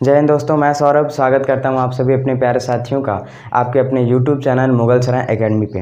जय हिंद दोस्तों, मैं सौरभ स्वागत करता हूं आप सभी अपने प्यारे साथियों का आपके अपने YouTube चैनल मुगल सराय एकेडमी पे।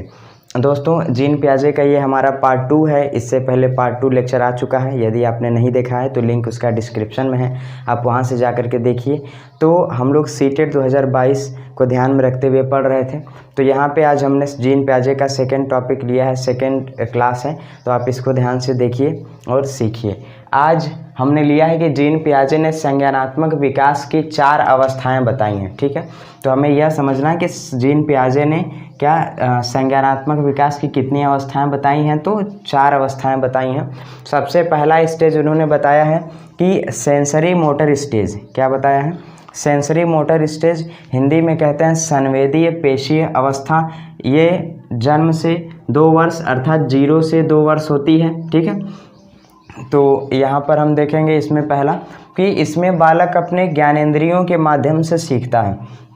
दोस्तों, जीन पियाजे का ये हमारा पार्ट 2 है। इससे पहले पार्ट 2 लेक्चर आ चुका है। यदि आपने नहीं देखा है तो लिंक उसका डिस्क्रिप्शन में है, आप वहां से जा करके देखिए। तो हम लोग सीटेट 2022 को ध्यान में रखते हुए पढ़ रहे थे। तो यहाँ पे आज हमने जीन पियाजे का सेकेंड टॉपिक लिया है, सेकेंड क्लास है, तो आप इसको ध्यान से देखिए और सीखिए। आज हमने लिया है कि जीन पियाजे ने संज्ञानात्मक विकास की 4 अवस्थाएं बताई हैं। ठीक है, तो हमें यह समझना है कि जीन पियाजे ने क्या संज्ञानात्मक विकास की कितनी अवस्थाएं बताई हैं। तो 4 अवस्थाएं बताई हैं। सबसे पहला स्टेज उन्होंने बताया है कि सेंसरी मोटर स्टेज। क्या बताया है? सेंसरी मोटर स्टेज, हिंदी में कहते हैं संवेदीय पेशीय अवस्था। ये जन्म से 2 वर्ष अर्थात 0 से 2 वर्ष होती है। ठीक है, तो यहाँ पर हम देखेंगे इसमें पहला कि इसमें बालक अपने ज्ञानेंद्रियों के माध्यम से सीखता है।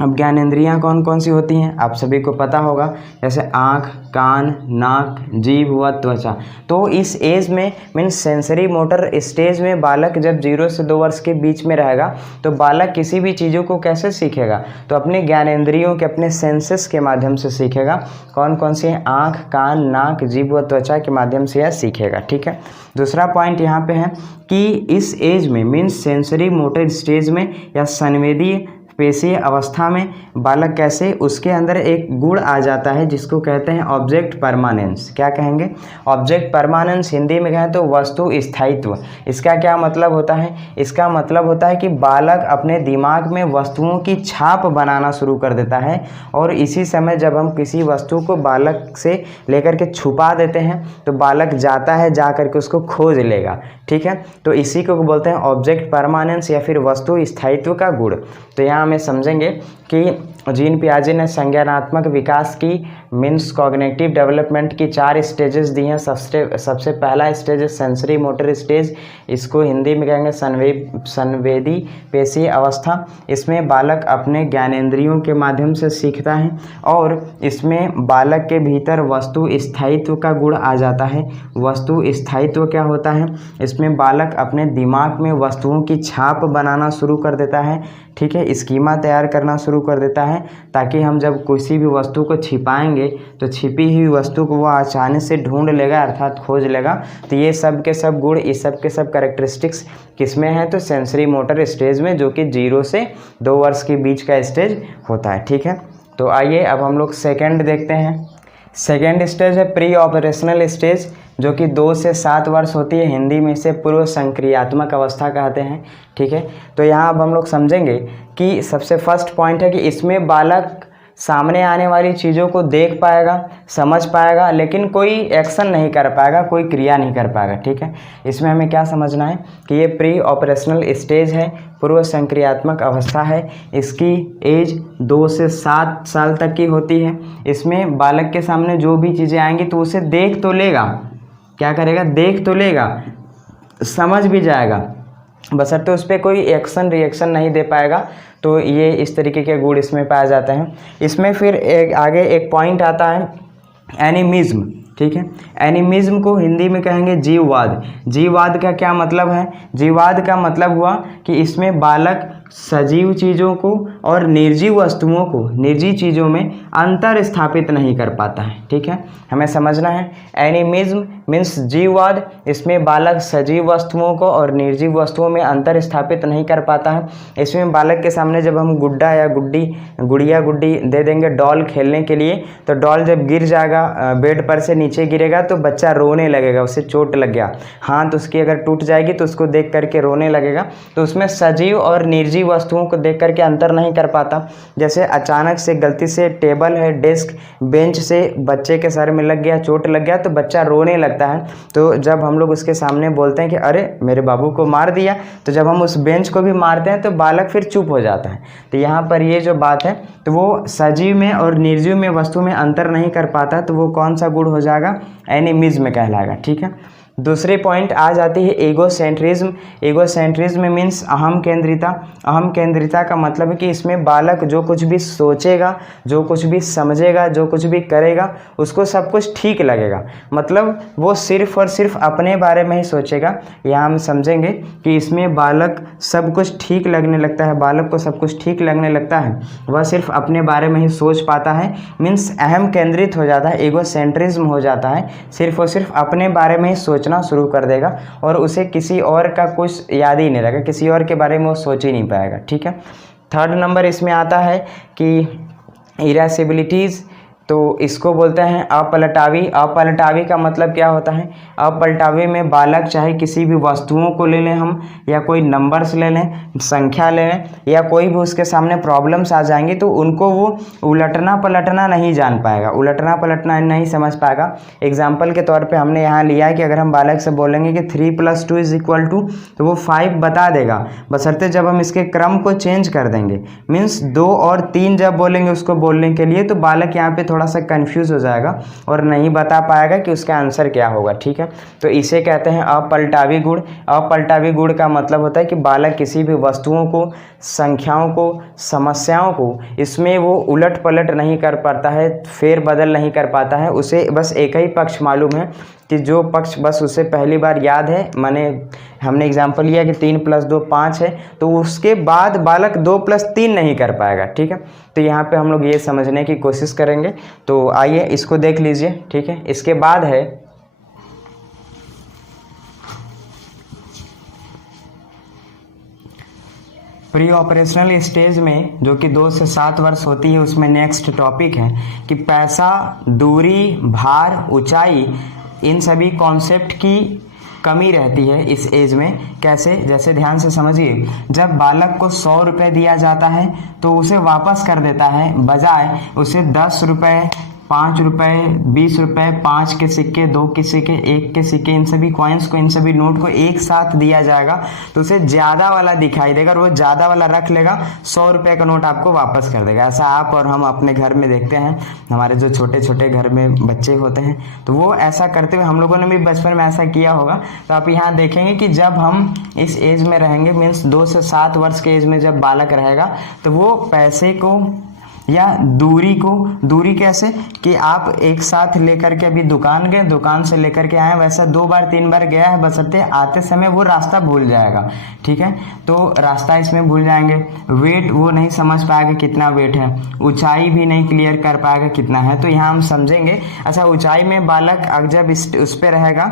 अब ज्ञानेंद्रियाँ कौन कौन सी होती हैं आप सभी को पता होगा, जैसे आँख, कान, नाक, जीभ व त्वचा। तो इस एज में मीन्स सेंसरी मोटर स्टेज में बालक जब 0 से 2 वर्ष के बीच में रहेगा तो बालक किसी भी चीज़ों को कैसे सीखेगा? तो अपने ज्ञानेंद्रियों के, अपने सेंसेस के माध्यम से सीखेगा। कौन कौन सी हैं? आँख, कान, नाक, जीभ व त्वचा के माध्यम से यह सीखेगा। ठीक है, दूसरा पॉइंट यहाँ पे है कि इस एज में मीन्स सेंसरी मोटर स्टेज में या संवेदीय पेशीय अवस्था में बालक कैसे, उसके अंदर एक गुण आ जाता है जिसको कहते हैं ऑब्जेक्ट परमानेंस। क्या कहेंगे? ऑब्जेक्ट परमानेंस, हिंदी में कहें तो वस्तु स्थायित्व। इसका क्या मतलब होता है? इसका मतलब होता है कि बालक अपने दिमाग में वस्तुओं की छाप बनाना शुरू कर देता है और इसी समय जब हम किसी वस्तु को बालक से लेकर के छुपा देते हैं तो बालक जाता है, जा करके उसको खोज लेगा। ठीक है, तो इसी को बोलते हैं ऑब्जेक्ट परमानेंस या फिर वस्तु स्थायित्व का गुण। तो यहाँ हमें समझेंगे कि जीन पियाजे ने संज्ञानात्मक विकास की मीन्स कॉग्निटिव डेवलपमेंट की 4 स्टेजेस दी हैं। सबसे पहला स्टेज है सेंसरी मोटर स्टेज। इसको हिंदी में कहेंगे संवेदी पेशीय अवस्था। इसमें बालक अपने ज्ञानेंद्रियों के माध्यम से सीखता है और इसमें बालक के भीतर वस्तु स्थायित्व का गुण आ जाता है। वस्तु स्थायित्व क्या होता है? इसमें बालक अपने दिमाग में वस्तुओं की छाप बनाना शुरू कर देता है। ठीक है, स्कीमा तैयार करना शुरू कर देता है ताकि हम जब किसी भी वस्तु को छिपाएंगे तो छिपी हुई वस्तु को वह आसानी से ढूंढ लेगा अर्थात खोज लेगा। तो ये सब के सब गुण, ये सब के सब कैरेक्टरिस्टिक्स किसमें है? तो सेंसरी मोटर स्टेज में, जो कि 0 से 2 वर्ष के बीच का स्टेज होता है। ठीक है, तो आइए अब हम लोग सेकेंड देखते हैं। सेकेंड स्टेज है प्री ऑपरेशनल स्टेज, जो कि 2 से 7 वर्ष होती है। हिंदी में इसे पूर्व संक्रियात्मक अवस्था कहते हैं। ठीक है, तो यहाँ अब हम लोग समझेंगे कि सबसे फर्स्ट पॉइंट है कि इसमें बालक सामने आने वाली चीज़ों को देख पाएगा, समझ पाएगा, लेकिन कोई एक्शन नहीं कर पाएगा, कोई क्रिया नहीं कर पाएगा। ठीक है, इसमें हमें क्या समझना है कि ये प्री ऑपरेशनल स्टेज है, पूर्व संक्रियात्मक अवस्था है। इसकी एज 2 से 7 साल तक की होती है। इसमें बालक के सामने जो भी चीज़ें आएंगी तो उसे देख तो लेगा, क्या करेगा? देख तो लेगा, समझ भी जाएगा, बशर्ते उस पर कोई एक्शन रिएक्शन नहीं दे पाएगा। तो ये इस तरीके के गुण इसमें पाए जाते हैं। इसमें फिर आगे एक पॉइंट आता है एनिमिज्म। ठीक है, एनिमिज्म को हिंदी में कहेंगे जीववाद। जीववाद का क्या मतलब है? जीववाद का मतलब हुआ कि इसमें बालक सजीव चीज़ों को और निर्जीव वस्तुओं को, निर्जीव चीज़ों में अंतर स्थापित नहीं कर पाता है। ठीक है, हमें समझना है एनिमिज्म मीन्स जीववाद। इसमें बालक सजीव वस्तुओं को और निर्जीव वस्तुओं में अंतर स्थापित नहीं कर पाता है। इसमें बालक के सामने जब हम गुड्डा या गुड़िया गुड्डी दे देंगे डॉल खेलने के लिए, तो डॉल जब गिर जाएगा, बेड पर से नीचे गिरेगा तो बच्चा रोने लगेगा, उसे चोट लग गया, हाथ उसकी अगर टूट जाएगी तो उसको देख करके रोने लगेगा। तो उसमें सजीव और निर्जीव वस्तुओं को देख करके अंतर नहीं कर पाता। जैसे अचानक से गलती से टेबल है, डेस्क, बेंच से बच्चे के सर में लग गया, चोट लग गया, तो बच्चा रोने लगता है। तो जब हम लोग उसके सामने बोलते हैं कि अरे मेरे बाबू को मार दिया, तो जब हम उस बेंच को भी मारते हैं तो बालक फिर चुप हो जाता है। तो यहाँ पर ये जो बात है, तो वो सजीव में और निर्जीव में वस्तु में अंतर नहीं कर पाता, तो वो कौन सा गुण हो जाएगा? एनिमिज्म कहलाएगा। ठीक है, दूसरी पॉइंट आ जाती है ईगोसेंट्रिज्म। ईगोसेंट्रिज्म मीन्स अहम केंद्रिता। अहम केंद्रिता का मतलब है कि इसमें बालक जो कुछ भी सोचेगा, जो कुछ भी समझेगा, जो कुछ भी करेगा, उसको सब कुछ ठीक लगेगा। मतलब वो सिर्फ और सिर्फ अपने बारे में ही सोचेगा। यहाँ हम समझेंगे कि इसमें बालक सब कुछ ठीक लगने लगता है, बालक को सब कुछ ठीक लगने लगता है, वह सिर्फ अपने बारे में ही सोच पाता है। मीन्स अहम केंद्रित हो जाता है, ईगोसेंट्रिज्म हो जाता है, सिर्फ और सिर्फ अपने बारे में ही सोचना शुरू कर देगा और उसे किसी और का कुछ याद ही नहीं रहेगा, किसी और के बारे में वो सोच ही नहीं पाएगा। ठीक है। थर्ड नंबर इसमें आता है कि इरेसिबिलिटीज़, तो इसको बोलते हैं अपलटावी। अपलटावी का मतलब क्या होता है? अपलटावी में बालक चाहे किसी भी वस्तुओं को ले लें हम, या कोई नंबर्स ले लें, संख्या ले लें, या कोई भी उसके सामने प्रॉब्लम्स आ जाएंगी तो उनको वो उलटना पलटना नहीं जान पाएगा, उलटना पलटना नहीं समझ पाएगा। एग्जाम्पल के तौर पे हमने यहाँ लिया है कि अगर हम बालक से बोलेंगे कि 3 + 2 = 2, तो वो 5 बता देगा, बशर्ते जब हम इसके क्रम को चेंज कर देंगे। मीन्स 2 और 3 जब बोलेंगे उसको बोलने के लिए, तो बालक यहाँ पे थोड़ा सा कंफ्यूज हो जाएगा और नहीं बता पाएगा कि उसका आंसर क्या होगा। ठीक है। तो इसे कहते हैं अपलटावी गुण। अपलटावी गुण का मतलब होता है कि बालक किसी भी वस्तुओं को, संख्याओं को, समस्याओं को, इसमें वो उलट पलट नहीं कर पाता है, फेर बदल नहीं कर पाता है। उसे बस एक ही पक्ष मालूम है कि जो पक्ष बस उसे पहली बार याद है, माने हमने एग्जाम्पल लिया कि 3 + 2 = 5 है, तो उसके बाद बालक 2 + 3 नहीं कर पाएगा। ठीक है। तो यहाँ पे हम लोग ये समझने की कोशिश करेंगे। तो आइए इसको देख लीजिए। ठीक है। इसके बाद है प्री ऑपरेशनल स्टेज में, जो कि 2 से 7 वर्ष होती है, उसमें नेक्स्ट टॉपिक है कि पैसा, दूरी, भार, ऊंचाई, इन सभी कॉन्सेप्ट की कमी रहती है इस एज में। कैसे? जैसे ध्यान से समझिए, जब बालक को 100 रुपये दिया जाता है तो उसे वापस कर देता है, बजाय उसे 10 रुपये, 5 रुपये, 20 रुपये, 5 के सिक्के, 2 के सिक्के, 1 के सिक्के, इन सभी कॉइन्स को, इन सभी नोट को एक साथ दिया जाएगा तो उसे ज़्यादा वाला दिखाई देगा और वो ज़्यादा वाला रख लेगा, 100 रुपये का नोट आपको वापस कर देगा। ऐसा आप और हम अपने घर में देखते हैं, हमारे जो छोटे छोटे घर में बच्चे होते हैं तो वो ऐसा करते हुए, हम लोगों ने भी बचपन में ऐसा किया होगा। तो आप यहाँ देखेंगे कि जब हम इस एज में रहेंगे, मीन्स 2 से 7 वर्ष के एज में जब बालक रहेगा, तो वो पैसे को या दूरी को, दूरी कैसे कि आप एक साथ लेकर के अभी दुकान गए, दुकान से लेकर के आए, वैसा 2 बार 3 बार गया है, बशर्ते आते समय वो रास्ता भूल जाएगा। ठीक है। तो रास्ता इसमें भूल जाएंगे। वेट वो नहीं समझ पाएगा कितना वेट है, ऊंचाई भी नहीं क्लियर कर पाएगा कितना है। तो यहाँ हम समझेंगे। अच्छा, ऊंचाई में बालक अगर जब उस पर रहेगा,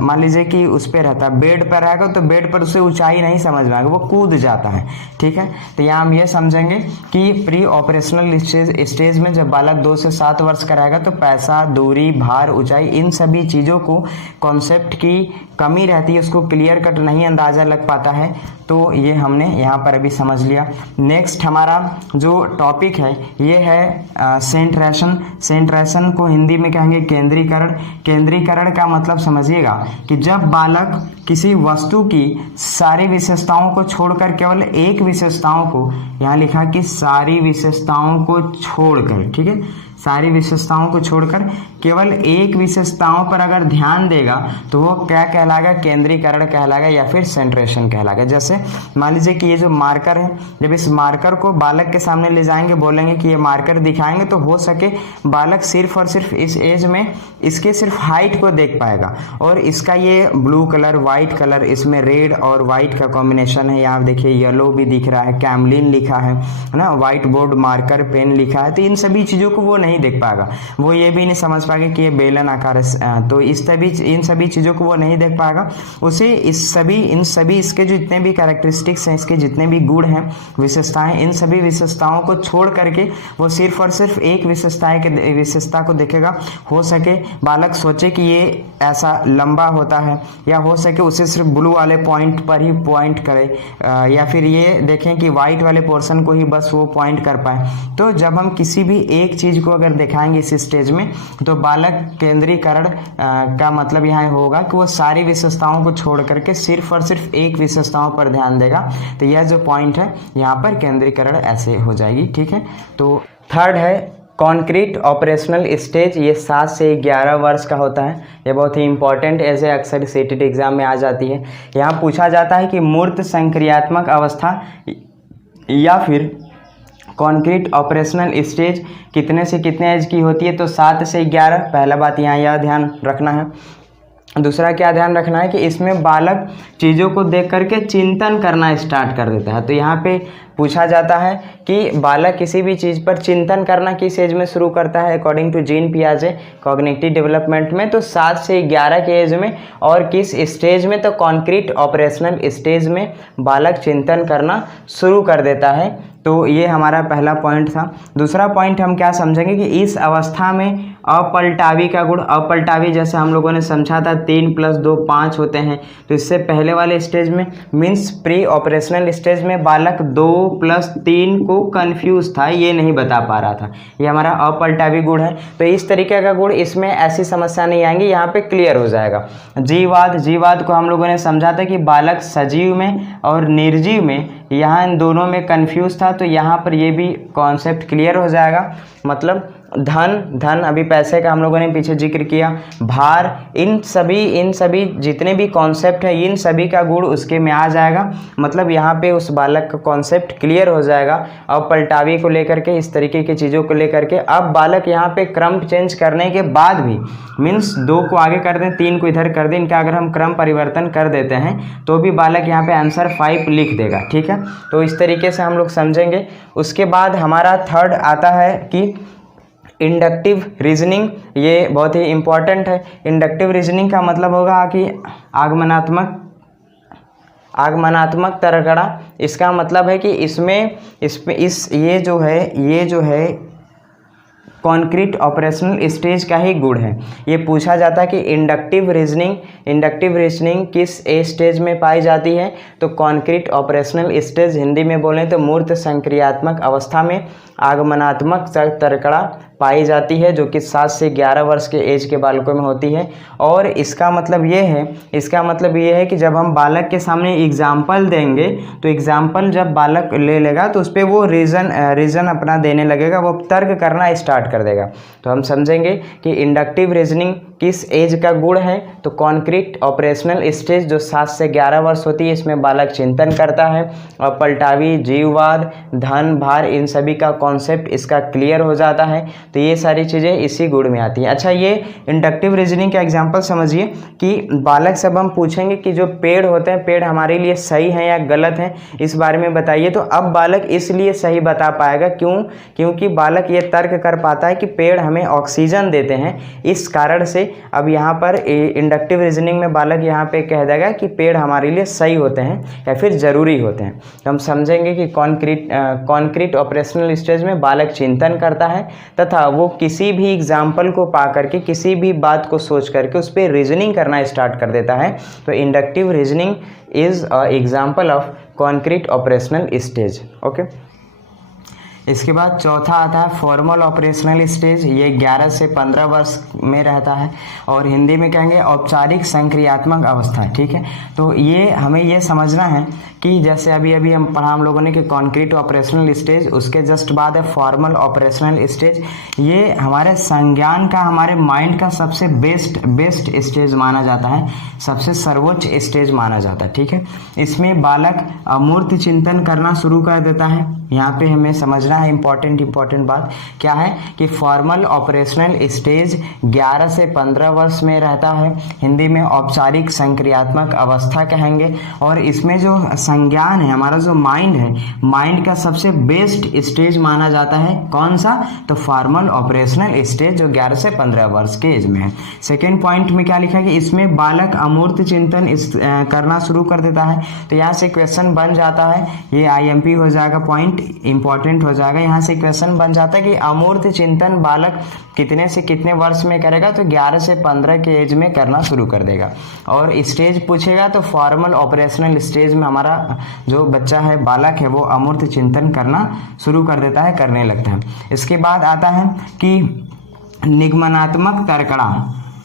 मान लीजिए कि उस पर रहता है, बेड पर रहेगा, तो बेड पर उसे ऊंचाई नहीं समझ में आएगा, वो कूद जाता है। ठीक है। तो यहाँ हम ये समझेंगे कि प्री ऑपरेशनल स्टेज में जब बालक 2 से 7 वर्ष का रहेगा तो पैसा, दूरी, भार, ऊंचाई, इन सभी चीज़ों को, कॉन्सेप्ट की कमी रहती है, उसको क्लियर कट नहीं अंदाज़ा लग पाता है। तो ये हमने यहाँ पर अभी समझ लिया। नेक्स्ट हमारा जो टॉपिक है ये है सेंट्रेशन। सेंट्रेशन को हिंदी में कहेंगे केंद्रीकरण। केंद्रीकरण का मतलब समझिएगा कि जब बालक किसी वस्तु की सारी विशेषताओं को छोड़कर केवल एक विशेषताओं को, यहाँ लिखा कि सारी विशेषताओं को छोड़कर, ठीक है, सारी विशेषताओं को छोड़कर केवल एक विशेषताओं पर अगर ध्यान देगा तो वो क्या कहलाएगा? केंद्रीकरण कहलाएगा या फिर सेंट्रेशन कहलाएगा। जैसे मान लीजिए कि ये जो मार्कर है, जब इस मार्कर को बालक के सामने ले जाएंगे, बोलेंगे कि ये मार्कर दिखाएंगे, तो हो सके बालक सिर्फ और सिर्फ इस एज में इसके सिर्फ हाइट को देख पाएगा और इसका ये ब्लू कलर, व्हाइट कलर, इसमें रेड और व्हाइट का कॉम्बिनेशन है। यहाँ देखिए येलो भी दिख रहा है, कैमलिन लिखा है ना, व्हाइट बोर्ड मार्कर पेन लिखा है। तो इन सभी चीज़ों को वो नहीं देख पाएगा, वो ये भी नहीं समझ पाएगा कि ये बेलन आकार है। तो इन सभी चीज़ों को वो नहीं देख पाएगा। उसे इन सभी इसके जो जितने भी कैरेक्टरिस्टिक्स हैं, इसके जितने भी गुण हैं, विशेषताएं, इन सभी विशेषताओं को छोड़ करके वो सिर्फ और सिर्फ एक विशेषता को देखेगा। हो सके बालक सोचे कि ये ऐसा लंबा होता है, या हो सके उसे सिर्फ ब्लू वाले पॉइंट पर ही पॉइंट करे, या फिर ये देखें कि व्हाइट वाले पोर्शन को ही बस वो पॉइंट कर पाए। तो जब हम किसी भी एक चीज़ को अगर दिखाएंगे इस स्टेज में, तो बालक केंद्रीकरण का मतलब यहाँ होगा कि वो सारी विशेषताओं को छोड़ करके सिर्फ और सिर्फ एक विशेषताओं पर ध्यान देगा। तो यह जो पॉइंट है यहाँ पर केंद्रीकरण ऐसे हो जाएगी। ठीक है। तो थर्ड है कॉन्क्रीट ऑपरेशनल स्टेज ये 7 से 11 वर्ष का होता है। ये बहुत ही इंपॉर्टेंट ऐसे अक्सर सीटेट एग्जाम में आ जाती है। यहाँ पूछा जाता है कि मूर्त संक्रियात्मक अवस्था या फिर कॉन्क्रीट ऑपरेशनल स्टेज कितने से कितने एज की होती है, तो 7 से 11। पहला बात यहाँ यह ध्यान रखना है। दूसरा क्या ध्यान रखना है कि इसमें बालक चीज़ों को देख करके चिंतन करना स्टार्ट कर देता है। तो यहाँ पे पूछा जाता है कि बालक किसी भी चीज़ पर चिंतन करना किस एज में शुरू करता है अकॉर्डिंग टू जीन पियाजे कॉग्निटिव डेवलपमेंट में, तो 7 से 11 के एज में। और किस स्टेज में, तो कॉन्क्रीट ऑपरेशनल स्टेज में बालक चिंतन करना शुरू कर देता है। तो ये हमारा पहला पॉइंट था। दूसरा पॉइंट हम क्या समझेंगे कि इस अवस्था में अपलटावी का गुण, अपलटावी जैसे हम लोगों ने समझा था 3 + 2 5 होते हैं। तो इससे पहले वाले स्टेज में मीन्स प्री ऑपरेशनल स्टेज में बालक 2 + 3 को कंफ्यूज था, ये नहीं बता पा रहा था। ये हमारा अपलटावी गुण है। तो इस तरीके का गुण, इसमें ऐसी समस्या नहीं आएंगी, यहाँ पे क्लियर हो जाएगा। जीवाद को हम लोगों ने समझा था कि बालक सजीव में और निर्जीव में, यहाँ इन दोनों में कंफ्यूज था। तो यहाँ पर ये भी कॉन्सेप्ट क्लियर हो जाएगा। मतलब धन अभी पैसे का हम लोगों ने पीछे जिक्र किया, भार, इन सभी जितने भी कॉन्सेप्ट है इन सभी का गुण उसके में आ जाएगा। मतलब यहाँ पे उस बालक का कॉन्सेप्ट क्लियर हो जाएगा। अब पलटावी को लेकर के, इस तरीके की चीज़ों को लेकर के अब बालक यहाँ पे क्रम चेंज करने के बाद भी, मीन्स 2 को आगे कर दें, 3 को इधर कर दें, इनका अगर हम क्रम परिवर्तन कर देते हैं तो भी बालक यहाँ पे आंसर 5 लिख देगा। ठीक है, तो इस तरीके से हम लोग समझेंगे। उसके बाद हमारा थर्ड आता है कि इंडक्टिव रीजनिंग। ये बहुत ही इम्पॉर्टेंट है। इंडक्टिव रीजनिंग का मतलब होगा कि आगमनात्मक तरकड़ा। इसका मतलब है कि इसमें ये जो है कॉन्क्रीट ऑपरेशनल स्टेज का ही गुण है। ये पूछा जाता है कि इंडक्टिव रीजनिंग किस स्टेज में पाई जाती है, तो कॉन्क्रीट ऑपरेशनल स्टेज, हिंदी में बोलें तो मूर्त संक्रियात्मक अवस्था में आगमनात्मक तरकड़ा पाई जाती है, जो कि 7 से 11 वर्ष के एज के बालकों में होती है। और इसका मतलब ये है कि जब हम बालक के सामने एग्जाम्पल देंगे तो एग्जाम्पल जब बालक ले लेगा तो उस पर वो रीज़न अपना देने लगेगा, वो तर्क करना स्टार्ट कर देगा। तो हम समझेंगे कि इंडक्टिव रीजनिंग किस एज का गुण है, तो कॉन्क्रीट ऑपरेशनल स्टेज जो 7 से 11 वर्ष होती है, इसमें बालक चिंतन करता है और पलटावी, जीववाद, धन, भार, इन सभी का कॉन्सेप्ट इसका क्लियर हो जाता है। तो ये सारी चीज़ें इसी गुण में आती हैं। अच्छा, ये इंडक्टिव रीजनिंग का एग्जांपल समझिए कि बालक सब हम पूछेंगे कि जो पेड़ होते हैं, पेड़ हमारे लिए सही हैं या गलत हैं, इस बारे में बताइए। तो अब बालक इसलिए सही बता पाएगा, क्योंकि बालक ये तर्क कर पाता है कि पेड़ हमें ऑक्सीजन देते हैं। इस कारण से अब यहाँ पर इंडक्टिव रीजनिंग में बालक यहाँ पे कह देगा कि पेड़ हमारे लिए सही होते हैं या फिर ज़रूरी होते हैं। तो हम समझेंगे कि कॉन्क्रीट ऑपरेशनल स्टेज में बालक चिंतन करता है तथा वो किसी भी एग्जाम्पल को पा करके, किसी भी बात को सोच करके उस पर रीजनिंग करना स्टार्ट कर देता है। तो inductive reasoning is a example of concrete operational stage. Okay, इसके बाद चौथा आता है फॉर्मल ऑपरेशनल स्टेज। ये 11 से 15 वर्ष में रहता है और हिंदी में कहेंगे औपचारिक संक्रियात्मक अवस्था। ठीक है, तो ये हमें ये समझना है कि जैसे अभी हम पढ़ा हम लोगों ने कि कॉन्क्रीट ऑपरेशनल स्टेज, उसके जस्ट बाद है फॉर्मल ऑपरेशनल स्टेज। ये हमारे संज्ञान का, हमारे माइंड का सबसे बेस्ट स्टेज माना जाता है, सबसे सर्वोच्च स्टेज माना जाता है। ठीक है, इसमें बालक अमूर्त चिंतन करना शुरू कर देता है। यहाँ पे हमें समझना है इंपॉर्टेंट बात क्या है कि फॉर्मल ऑपरेशनल स्टेज 11 से 15 वर्ष में रहता है। हिंदी में औपचारिक संक्रियात्मक अवस्था कहेंगे। और इसमें जो संज्ञान है, हमारा जो माइंड है, माइंड का सबसे बेस्ट स्टेज माना जाता है। कौन सा, तो फॉर्मल ऑपरेशनल स्टेज जो 11 से 15 वर्ष के एज में है। सेकेंड पॉइंट में क्या लिखा है कि इसमें बालक अमूर्त चिंतन करना शुरू कर देता है। तो यहाँ से क्वेश्चन बन जाता है, ये IMP हो जाएगा, पॉइंट इंपॉर्टेंट हो जाएगा। यहाँ से क्वेश्चन बन जाता है कि अमूर्त चिंतन बालक कितने से कितने वर्ष में करेगा, तो 11 से 15 के एज में करना शुरू कर देगा। और स्टेज पूछेगा तो फॉर्मल ऑपरेशनल स्टेज में हमारा जो बच्चा है, बालक है, वो अमूर्त चिंतन करना शुरू कर देता है, करने लगता है। इसके बाद आता है कि निगमनात्मक तरकड़ा।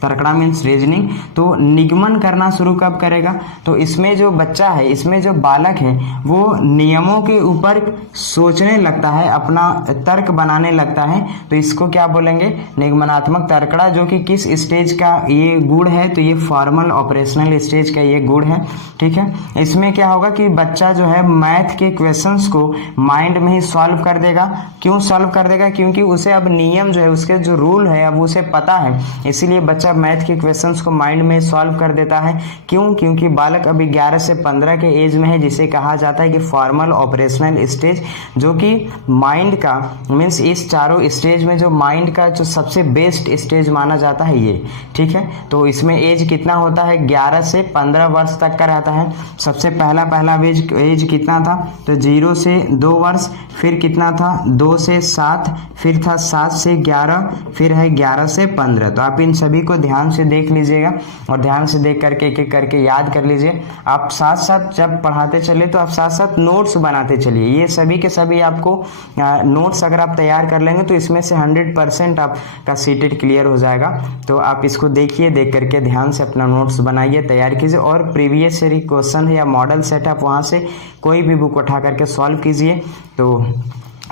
तर्कड़ा मीन्स रीजनिंग। तो निगमन करना शुरू कब करेगा? तो इसमें जो बच्चा है, इसमें जो बालक है, वो नियमों के ऊपर सोचने लगता है, अपना तर्क बनाने लगता है। तो इसको क्या बोलेंगे? निगमनात्मक तर्कड़ा, जो कि किस स्टेज का ये गुण है? तो ये फॉर्मल ऑपरेशनल स्टेज का ये गुण है। ठीक है, इसमें क्या होगा कि बच्चा जो है मैथ के क्वेश्चंस को माइंड में ही सॉल्व कर देगा। क्यों सॉल्व कर देगा? क्योंकि उसे अब नियम जो है, उसके जो रूल है, अब उसे पता है, इसीलिए बच्चा मैथ के क्वेश्चंस को माइंड में सॉल्व कर देता है। क्यों? क्योंकि बालक अभी 11 से 15 के एज में है, जिसे कहा जाता है कि फॉर्मल ऑपरेशनल स्टेज, जो कि माइंड का मीन्स इस चारों स्टेज में जो माइंड का जो सबसे बेस्ट स्टेज माना जाता है ये। ठीक है, तो इसमें एज कितना होता है? 11 से 15 वर्ष तक का रहता है। सबसे पहला एज कितना था? तो 0 से 2 वर्ष, फिर कितना था? 2 से 7, फिर था 7 से 11, फिर है 11 से 15। तो आप इन सभी को ध्यान से देख लीजिएगा और ध्यान से देख करके एक एक करके याद कर लीजिए। आप साथ साथ जब पढ़ाते चले तो आप साथ साथ नोट्स बनाते चलिए। ये सभी के सभी आपको नोट्स अगर आप तैयार कर लेंगे तो इसमें से 100% आपका सीटेट क्लियर हो जाएगा। तो आप इसको देखिए, देख करके ध्यान से अपना नोट्स बनाइए, तैयार कीजिए और प्रीवियस ईयर क्वेश्चन या मॉडल सेट आप वहाँ से कोई भी बुक उठा करके सॉल्व कीजिए। तो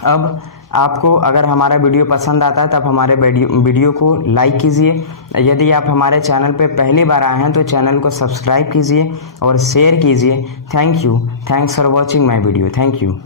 अब आपको अगर हमारा वीडियो पसंद आता है तो आप हमारे वीडियो को लाइक कीजिए। यदि आप हमारे चैनल पे पहली बार आए हैं तो चैनल को सब्सक्राइब कीजिए और शेयर कीजिए। Thank you, thanks for watching my video. Thank you.